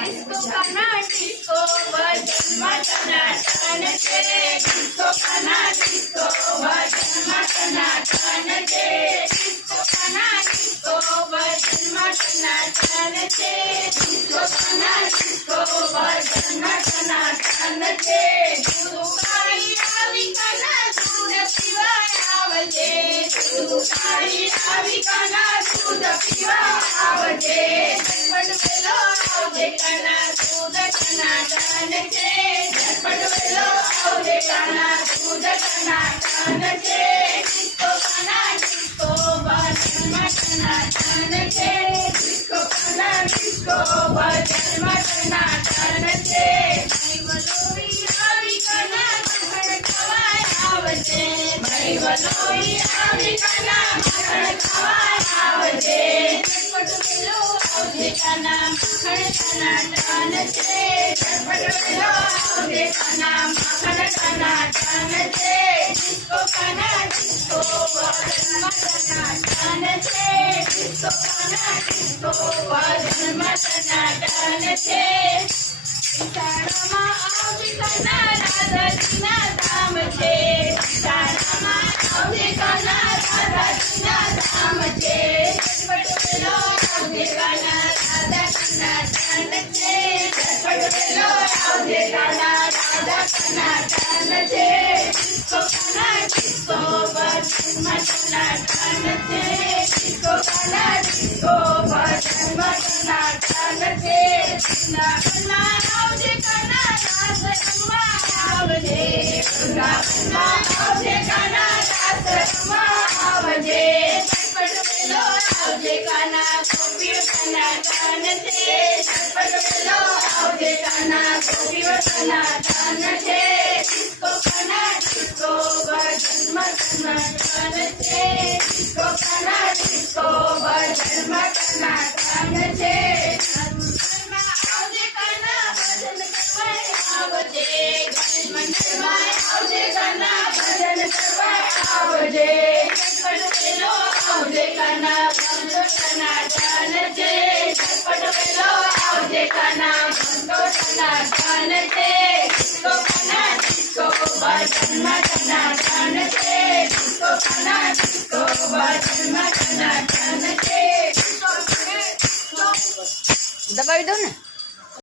disco खाना disco भजन टनाटन छे disco खाना डिस्को भजन टनाटन छे डिस्को खाना डिस्को भजन टनाटन छे डिस्को खाना डिस्को भजन टनाटन छे दुकाई आवी कना दूध पीवा आवजे दुकाई आवी कना दूध पीवा आवजे झटपट वेलो आवजे कना दूध टनाटन छे झटपट वेलो आवजे कना दूध टनाटन छे डिस्को खाना डिस्को भजन टनाटन छे डिस्को खाना डिस्को भजन टनाटन छे भाई वलोई आवी कना मखण खवाय आवजे भाई वलोई आवी कना मखण खवाय आवजे झटपट वेलो आवजे कना मखण टनाटन छे झटपट वेलो आवजे कना मखण टनाटन छे डिस्को खाना डिस्को भजन टनाटन छे डिस्को खाना डिस्को भजन टनाटन छे સીતારામા આવજે કના રાધાજીના ધામ છે સીતારામા આવજે કના રાધાજીના ધામ છે ઝટપટ વેલો આવજે કના રાધા ટનાટન છે ઝટપટ વેલો આવજે કના રાધા ટનાટન છે ડિસ્કો ખાના ડિસ્કો ભજન ટનાટન છે ડિસ્કો ખાના ડિસ્કો ભજન ટનાટન છે વૃંદાવનમાં આવજે કના રાસ રમવા આવજે વૃંદાવનમાં આવજે કના રાસ રમવા આવજે ઝટપટ વેલો આવજે કના ગોપીઓ ટનાટન છે ઝટપટ વેલો આવજે કના ગોપીઓ ટનાટન છે ડિસ્કો ખાના ડિસ્કો ભજન ટનાટન છે ડિસ્કો ખાના ડિસ્કો ભજન ટનાટન છે